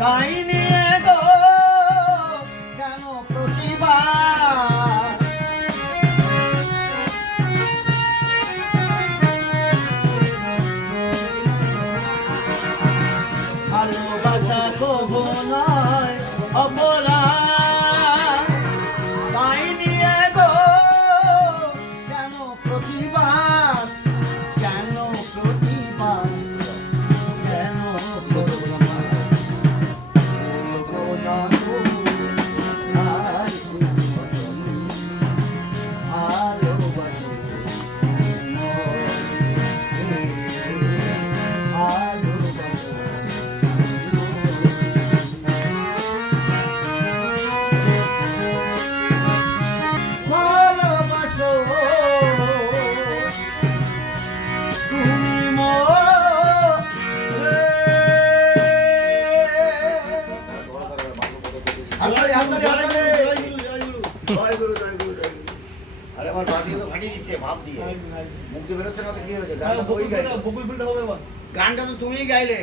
তাই নিয়ে গো কেন প্রতিবার ভালোবাসা কবো নয় অপরাধ তাই নিয়ে গো কেন প্রতিবার কেন প্রতিবার কেন প্রতিবার গানটা তো তুমিই গাইলে।